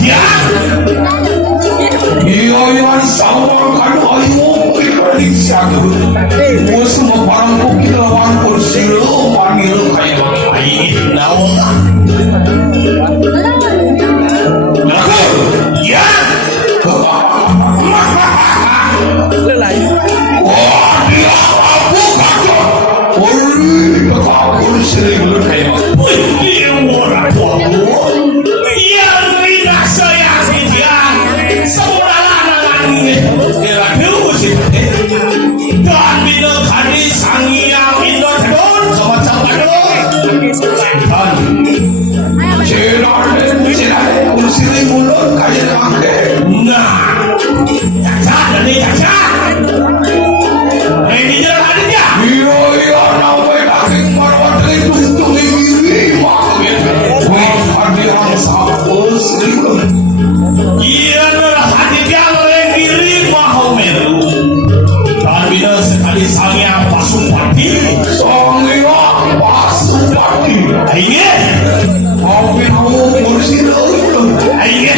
Ya. Iya yang sawarkan ayo periksa dulu. Semua barang bukti lawan kursi lo panggil kayak ini naon. Ya. Wah dia aku kacau. Kau sering kayak ini orang tua. Yang tidak saya siang seorang dan bila kali sang yang itu terus macam cerah sering mulut kayak angke. Nah, cacat ini cacat. Ini jalan dia. Iya, nampai daging marwah itu diri makanya. Wah, dia sapus itu. Iya, hati dia diri mahomeru. Dan bila sekali sang pasupati, ayo, mau kursi dulu, ayo,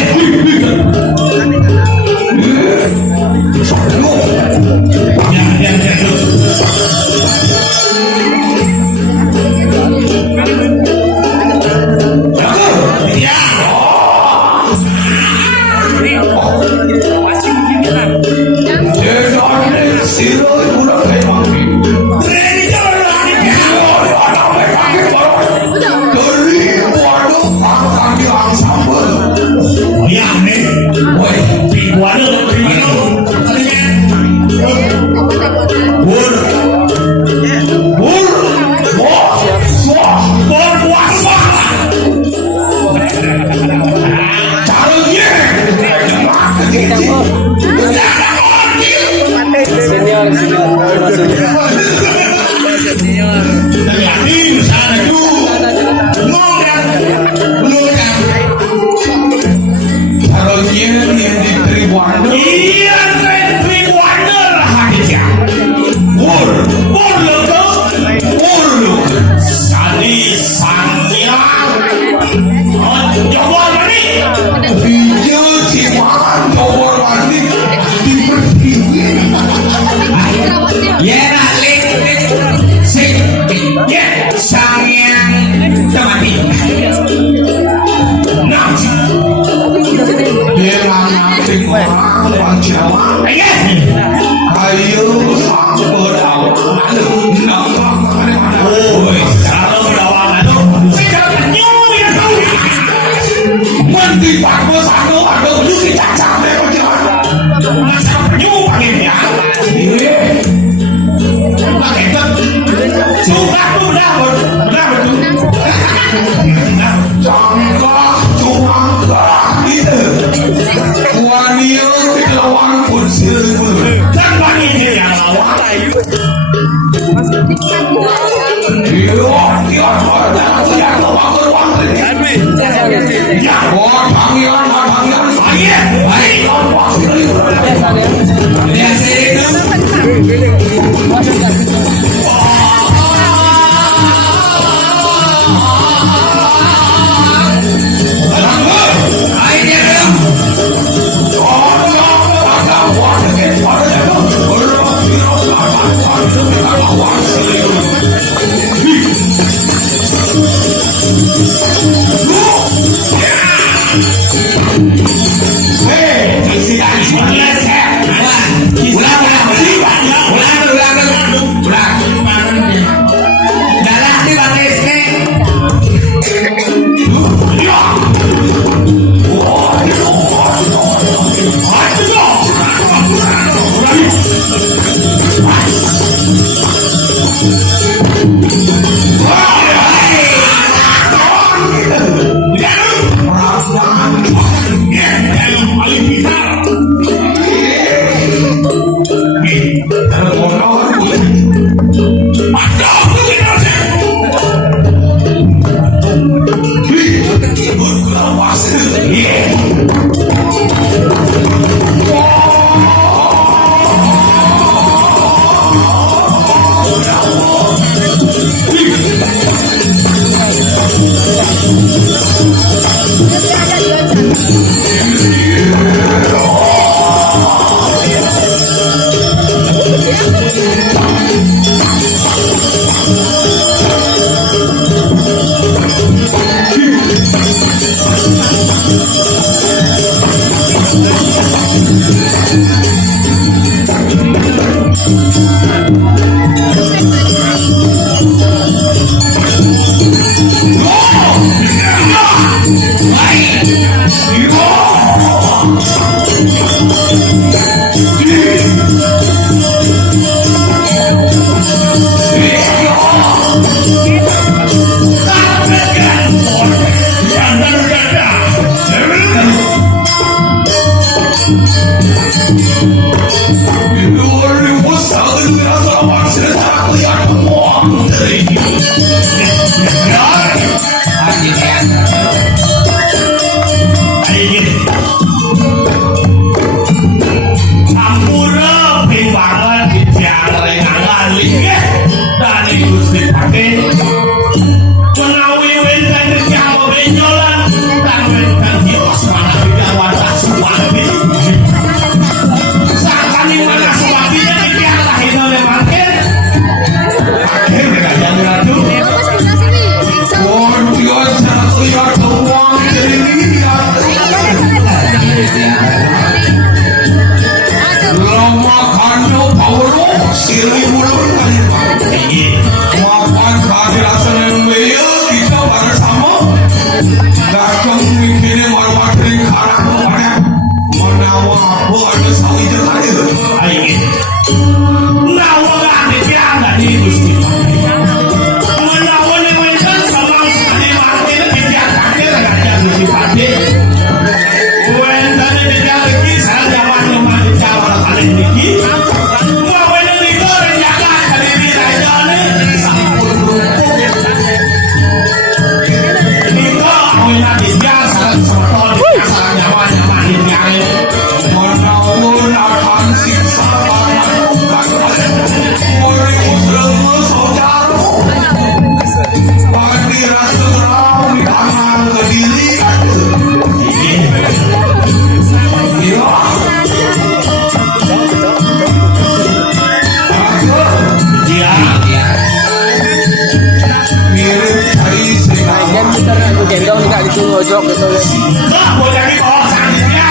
gendong nih kak gitu ngojok gitu ya. Mbak, mau jadi bawa sanitnya.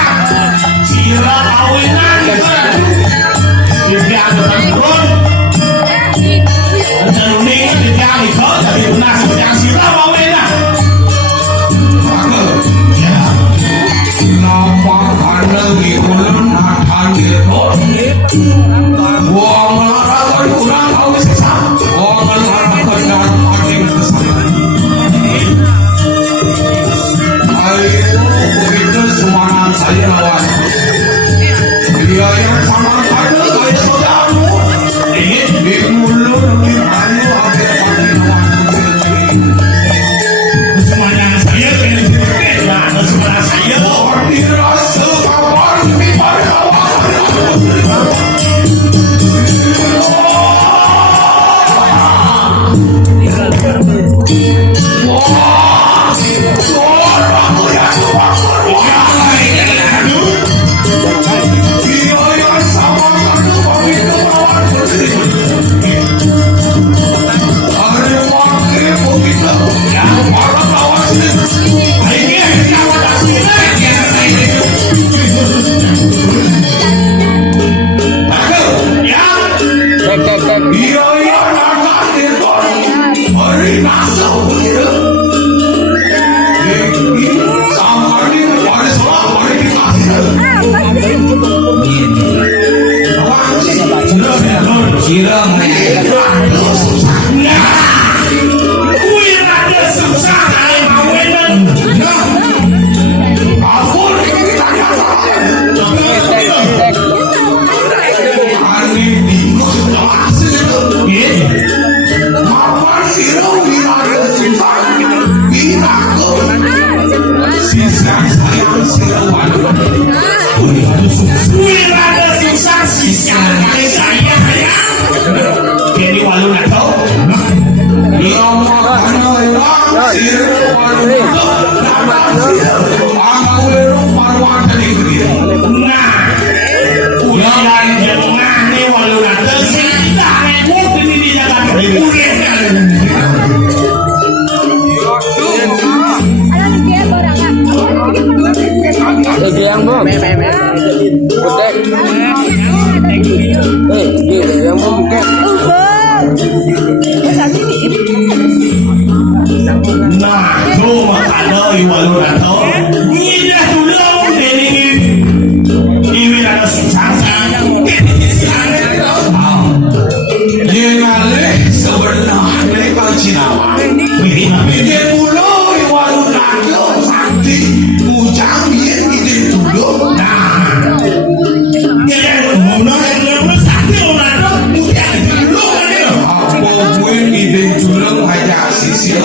Sila kawinan. Dia ada tanggung. Dan ini dia ikut dari lunas yang sila kawinan. Ya. Kenapa anda ngikutin akan gitu? Gua melarang kurang tahu sisa. Gua melarang dan paling besar. Itu semua saya lawan. Dia yang sama ada kayak saudaramu. Di mulut di malu ada lawan. Semuanya saya pengen nah semua saya dirasa kawan di pada Wih, ada susah sih, siapa yang saya yang bang. Buket. Yang bang buket. Nah, tuh makanya iwalu nato. Nida tulong dari ini ada susah. Nyale sebenarnya kau cinawa. Ide mulu iwalu nato sakti ujang ide tulong. Nah, ide mulu yang sakti nato ujang tulong. Apa gue ide tulong aja sisil.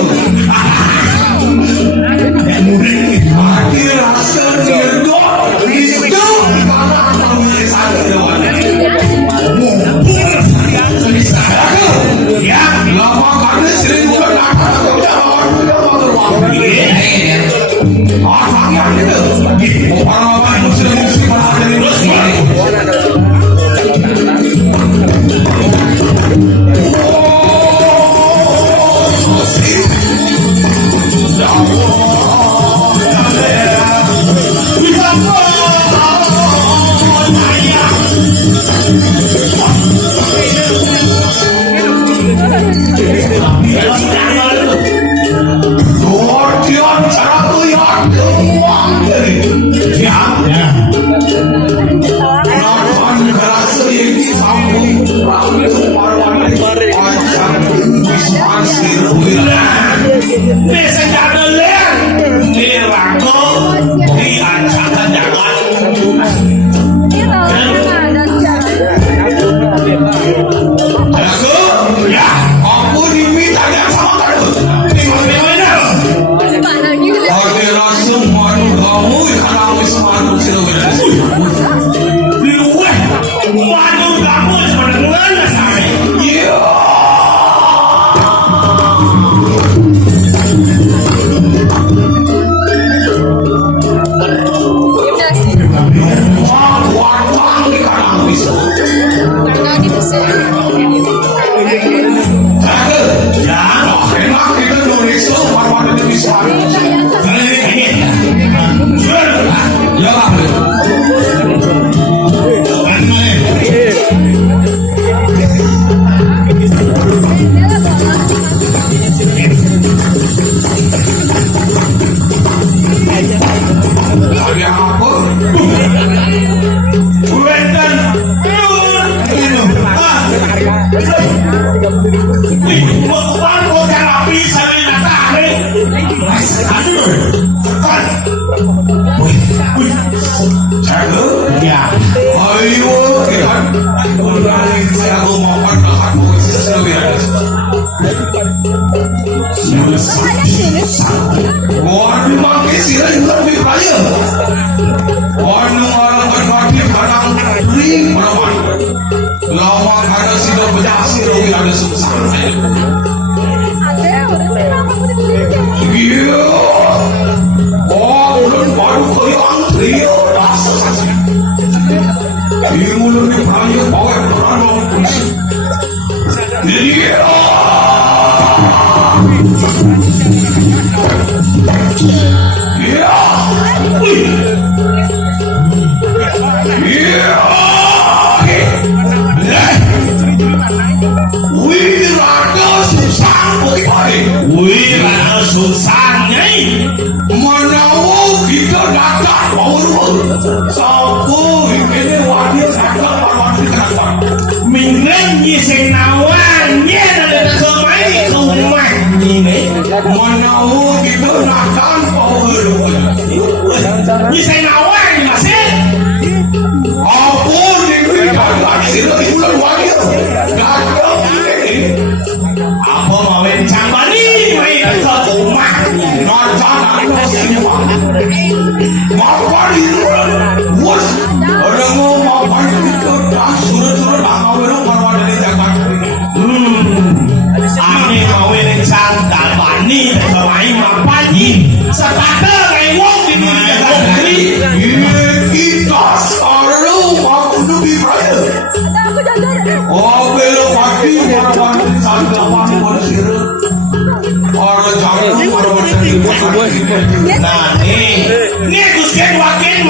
Nah, nih Gus Ken wakil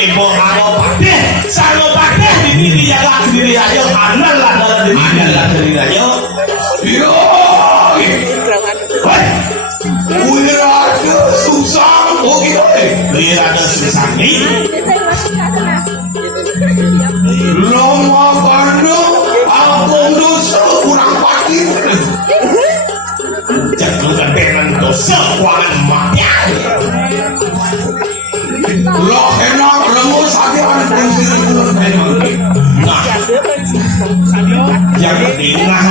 ibu kalau pakai selalu pakai di diri aja andal di diri aja Yo, Wirada susah, oh gitu Wirada susah nih Lama Bandung, ampun dosa kurang pagi jatuh dengan dosa keuangan emaknya Lo enak, lemu sakit nah yang tingah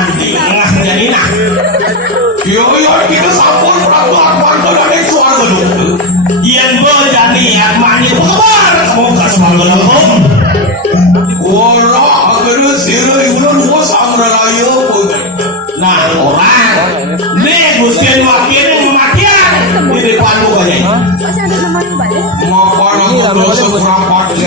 jadi nah Yo, kita sampun peraturan warga dari suara dulu yang berjani yang mani kabar kamu gak semangat lembong Wala, akhirnya sila ibulan gua sama raya nah orang nih gustian wakil kematian di depan mukanya Masih ada nomor balik? Makan aku dosa kurang pagi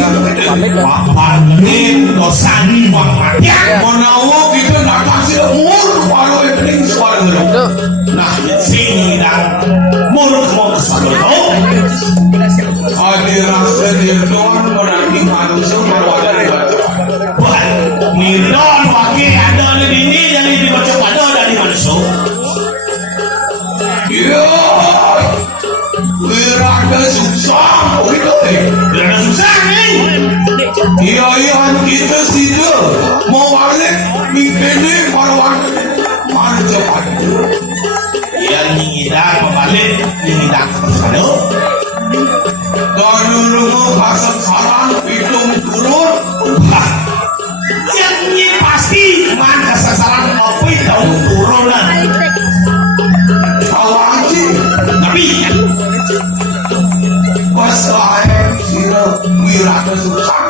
Bapak ini dosa di kematian Menawa kita nak kasih umur Walau yang penting suara dulu nah sini dan mulut mau kesana Hadiran sedirdoan menanti manusia berwadah Tuhan Mirdon wakil ada di sini jadi dibaca pada dari manusia Yo, wirada susah begitu Wirada susah nih Iya kita situ mau balik mimpi marwan cepat yang ngidang membalik ngidang kesana dan dulu kasar saran hitung turun yang ini pasti man kesasaran apa itu turun lah kalau anjing tapi masalah sila wirada susah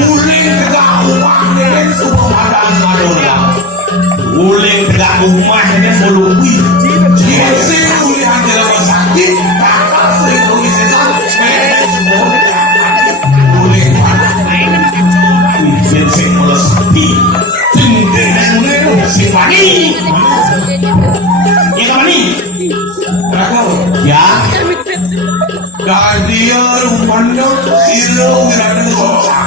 uling tegak rumah dengan semua badan manusia uling tegak rumah ini melupi Sing ulihan dalam sakit kakak sing ulihan sesak uling sing mula sakti sing mani ya kemani ya dan dia rumahnya sila wirada susah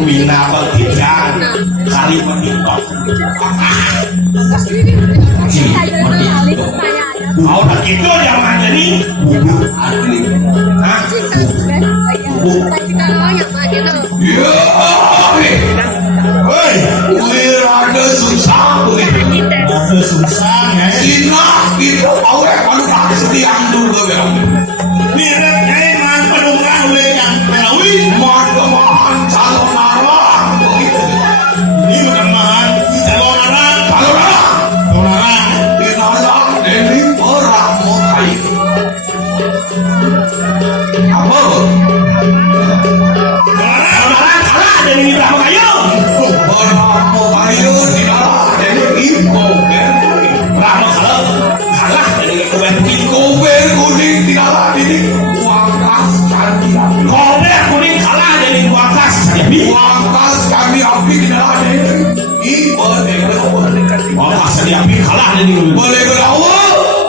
mina bertiga kali bertiga mau tak itu yang mana nih hah ya hei wirada susah ada susah ya Sina itu awet kalau tak setiang dulu ya lihat emang penunggang oleh yang pelawi mahal calon arwah begitu ini mudah-mudahan calon orang kalau lah calon orang Inalah ini perang mokai apa calon orang kalah dari berapa kayu perang mokai inalah ini info berapa kalah dari kebanyakan kober kuning inalah ini uang kas kami kober kuning kalah dari uang kas uang kas kami api inalah ini info uang kas api kalah dari boleh kelawa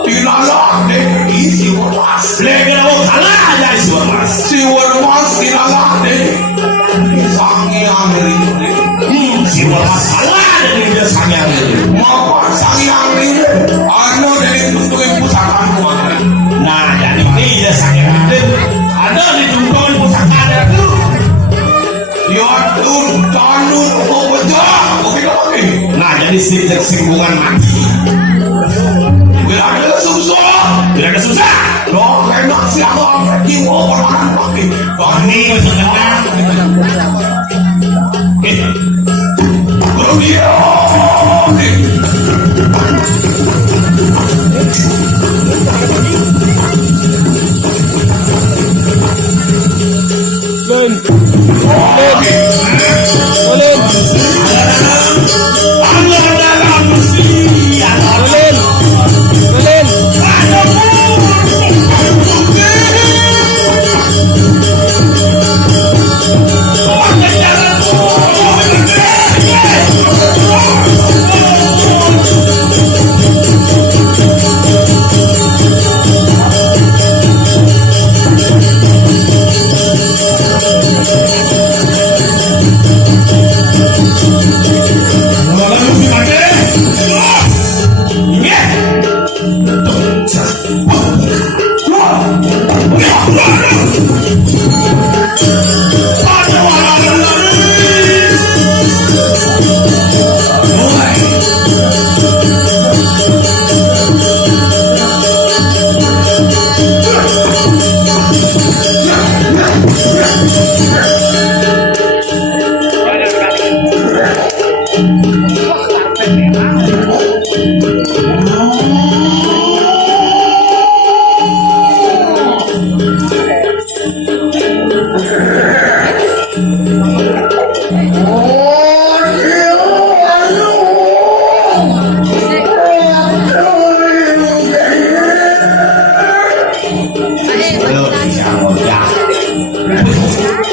inalah ini isi waras lega kalah dari suara si waras inalah ini sangi angin si waras kalah dari dia sangat Maka sangi angin anu dari tutup pusaka muatan nah jadi ini dia sangat ada di tumpang pusaka itu ya tur tanur pecah begitu lagi nah jadi singgungan mati bila ada susah tidak ada susah lo enak siapa jiwa orang lagi ini sebenarnya Dunia Berlin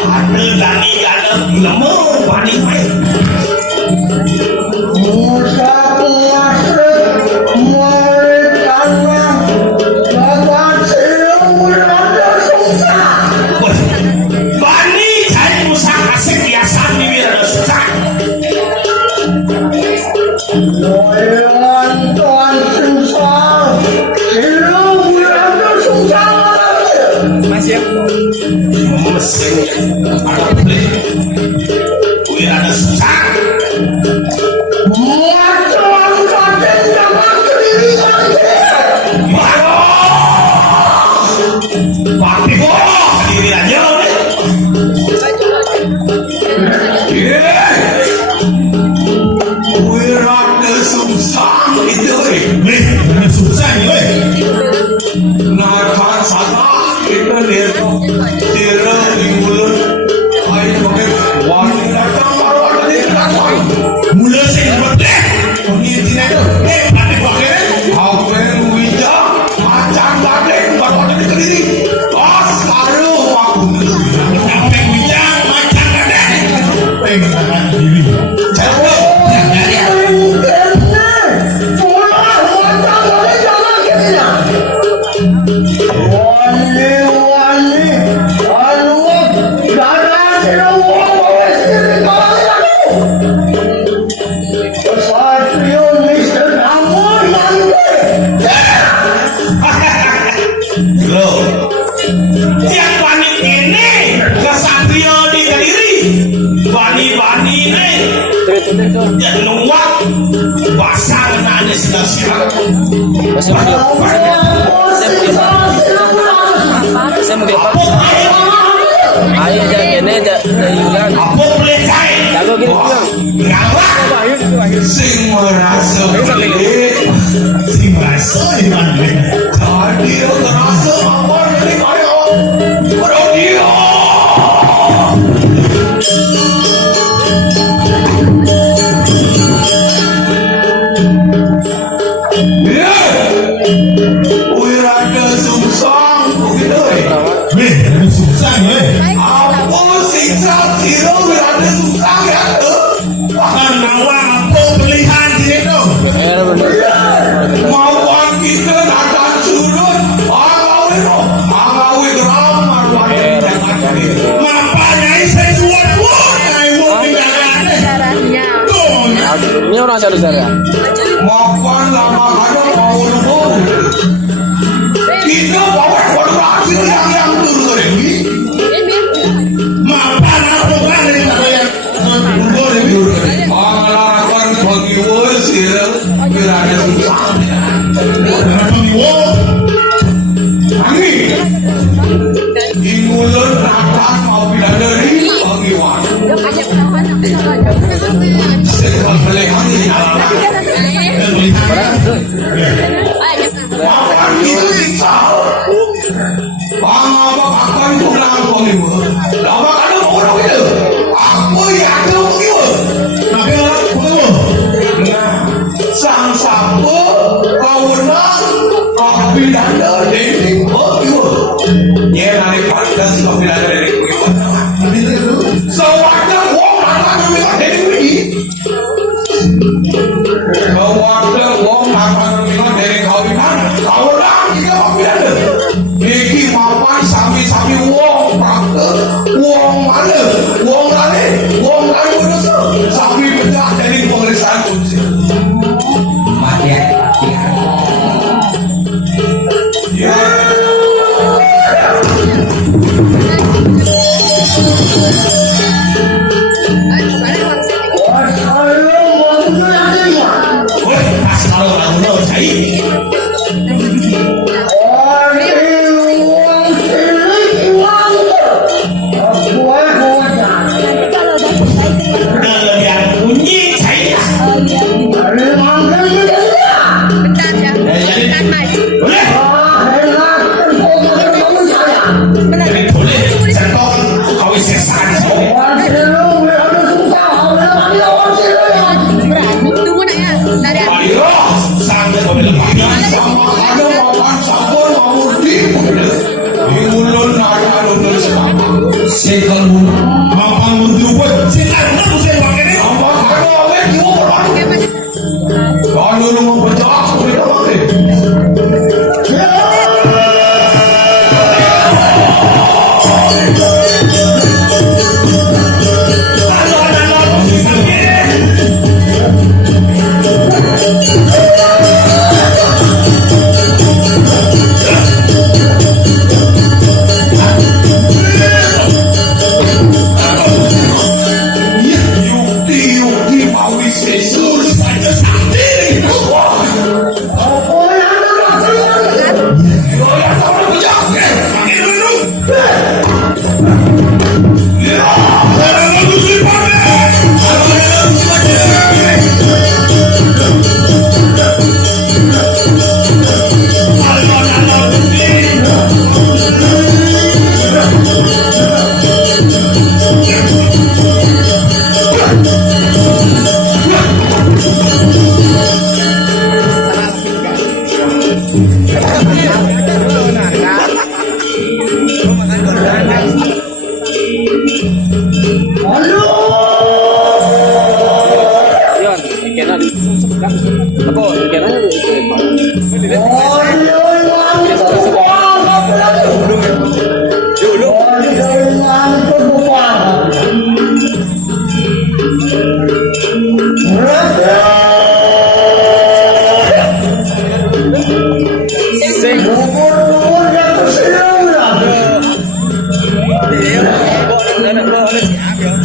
Ada dani ada lama panik main. Bani cari musa kasih biasa di biar susah. Masih Mesin ada beli. Biar ada susah. Pakai boh diri aja udah. Wirada sungsang itu Susah nih. nakan sana kita lihat tira di mulut air pakai wangi datang baru ada di belakang Mula saya berdek. ini tidak ada Pakai. apa wija macam badai baru ada di sini pas baru aku Sampai bijak macam ada. Tangan diri. cewek Loh, tiap panik ini kesatria di Kediri. Bani-bani ini yang nuak pasang nanya silang-silang. masih mau saya mau dia ayo jangan kene dari Yulan Apa boleh saya? jago gini bilang Ngawak. ayo gitu ayo sing merasa pelik Si merasa di mana? tadi terasa amar dari kayu rodeo ya wirada sungsang begitu Susah ya. apa siksa tiro wirada sungsang ya Ngawak apa pilihan dia tu? bener mauan kita akan surut angawi geram marwani jangan Mapanya saya suat pun. Saya mau tinggalkan. Tuh. ini orang saya ya maafkan lama ada mau nunggu kita bawa korporasi yang dulu ini Mapan apa kan dari saya? Tunggu deh. mengalakan bagi wasir wirada sungsang Ani Imulun akan mau bidadari bagi wan Sekal pilihan ini Maafkan kita siksa Pangabak akan pulang pengiwa Lama ada orang itu Aku yang ada pengiwa Tapi orang pengewa. Nah Sang sapu Kawenang Kopi danda Dending pengiwa Ya nari pandas kopi danda Dending pengiwa Sewaktu wong akan memilih Dending ini Sewaktu wong akan memilih Dending kawinan Kawenang Jika kopi danda Niki mapan sami-sami wong praktek wong mana wong lain manusia sapi pecah dari pemeriksaan kunci mati ya Woi, pas kalau orang Sekal mu. Mamang menjubut. Setan lu saya pakai ini. Apa kau awet you berani? Kalau lu mau baca aku itu boleh. Yukti mau sesuatu saja sendiri. Wah. Yo yang tahu kerja. Pakai dulu. Ya, saya mau Yon, ikan apa? Ikan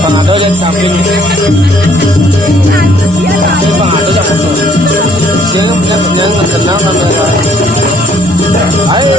Pengado yang samping. Ini pengado yang betul. Siang benar-benar kenal kamera. Ayo.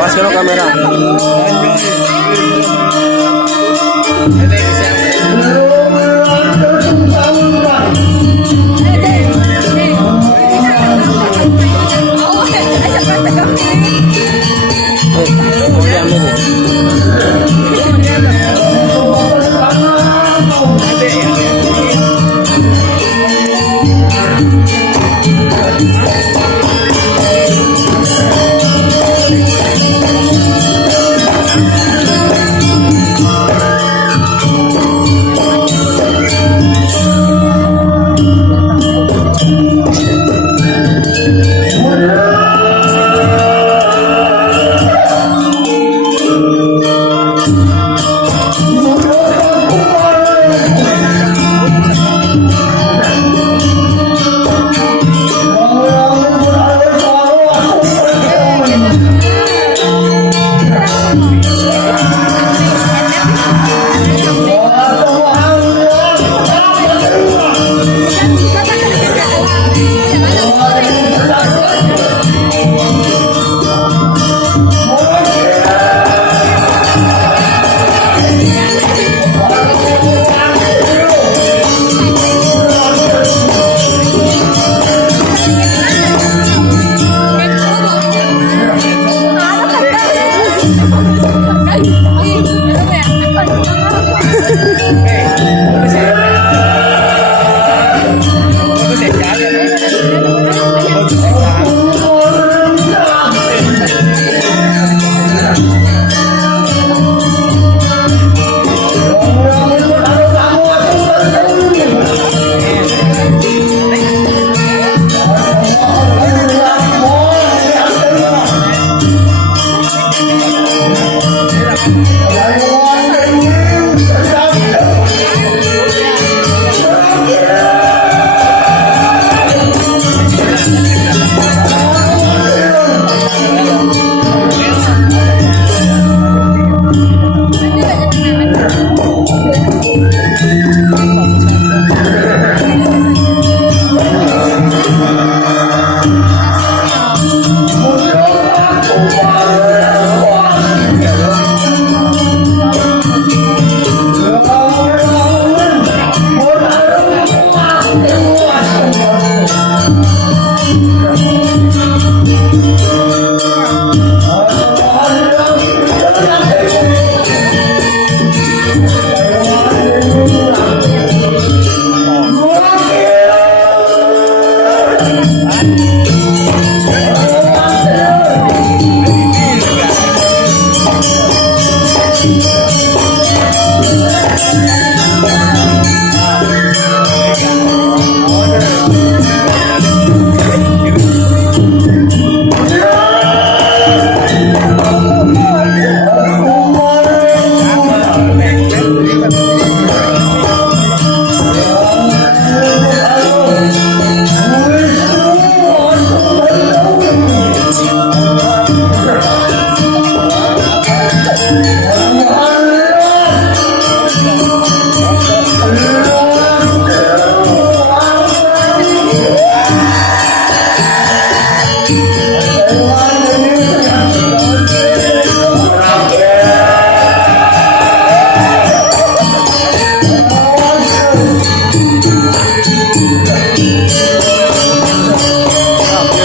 Awas kalau kamera.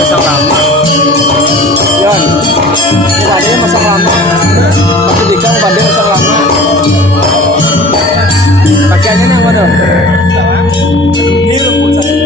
Masak lama. Yan. Pwede masak lama. Tapi di kang pwede masak lama. Pakaiannya yang mana? Ini rumput saya.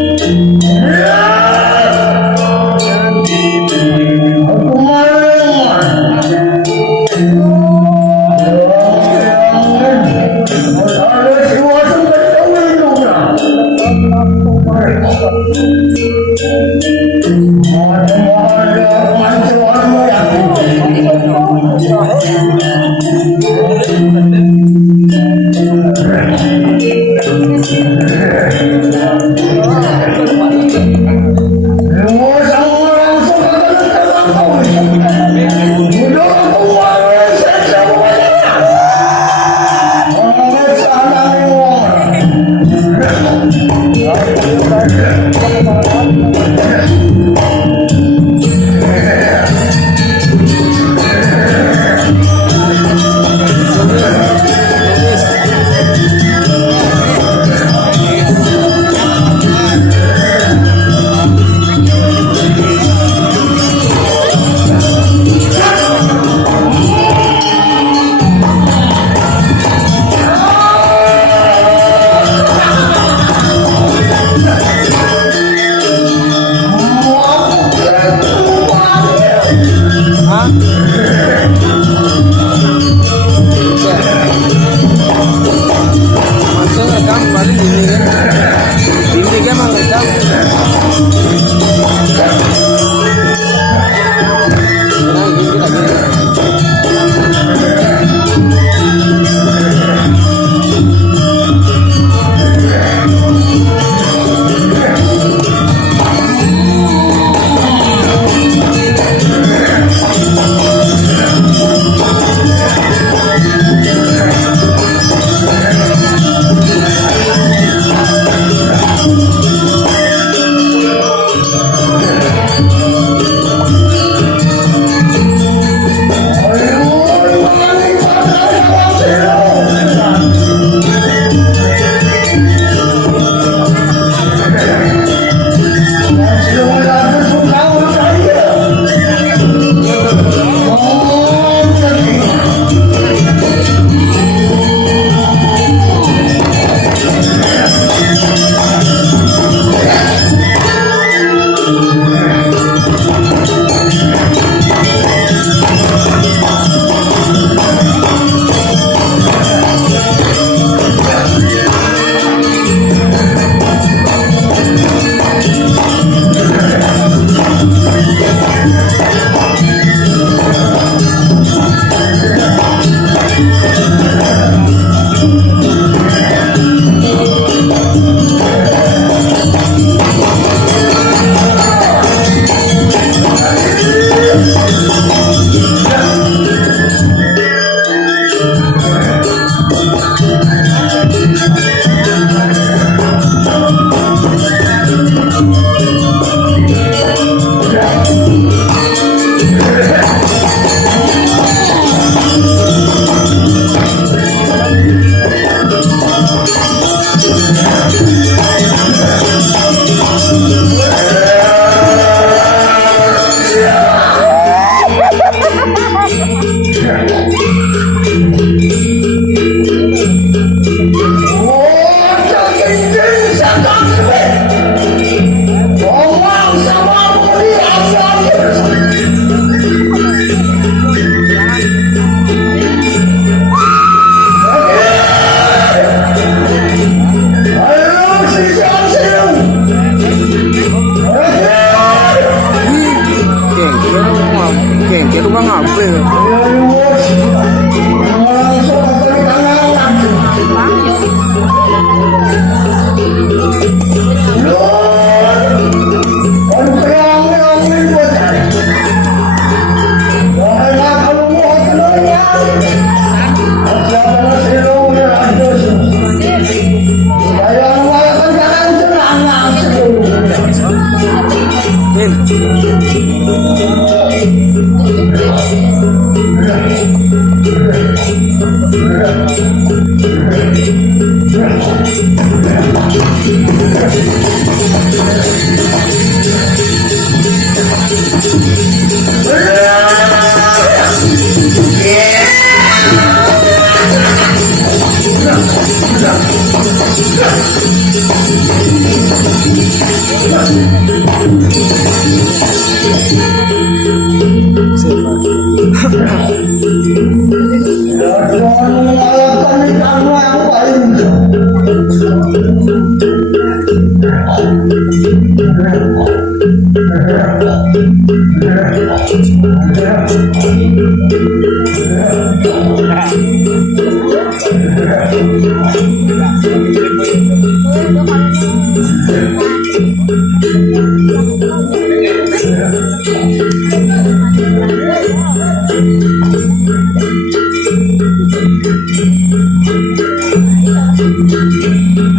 Min.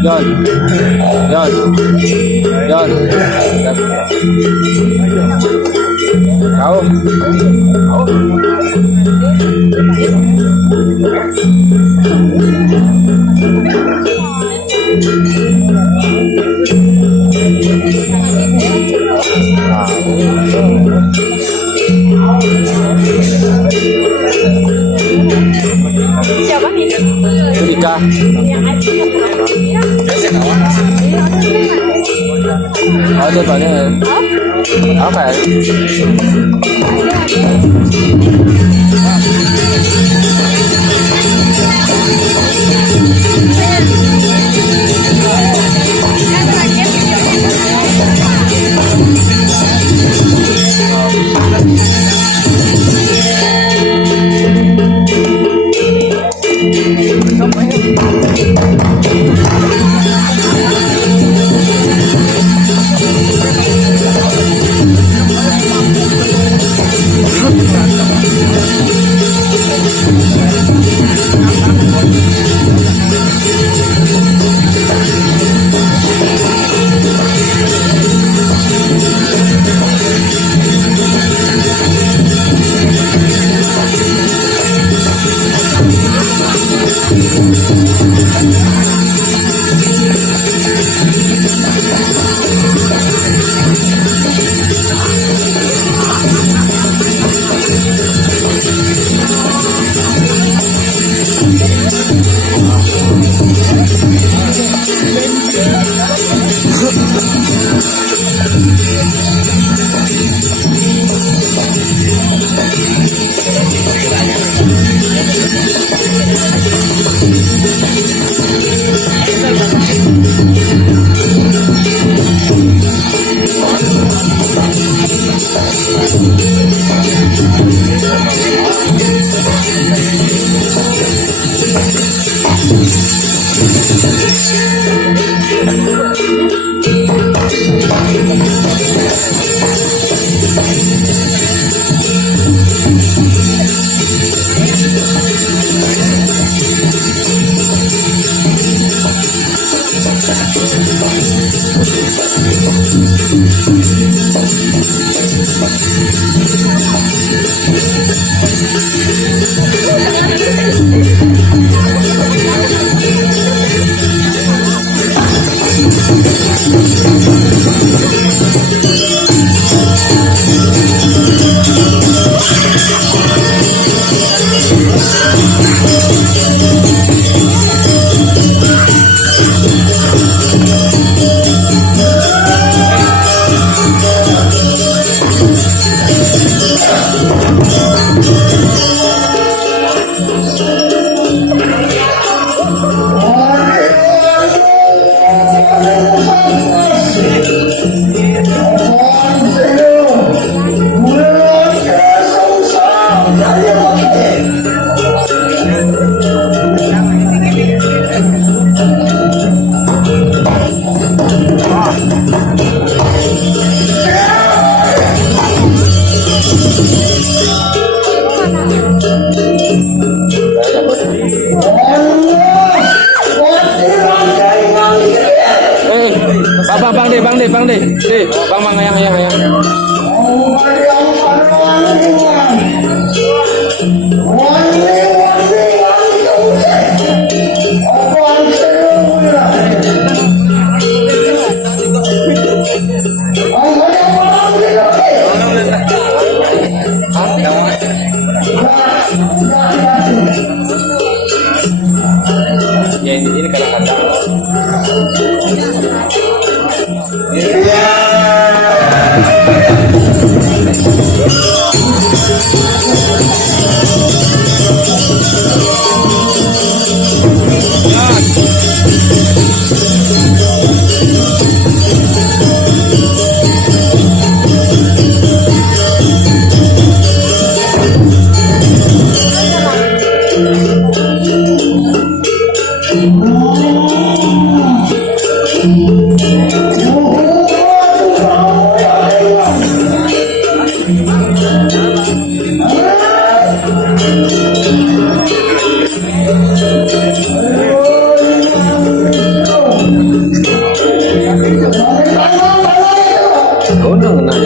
Yon. Yon. Yon. Kau. Siapa nih? Rika. Ada banyak. Apa ya? Unang na.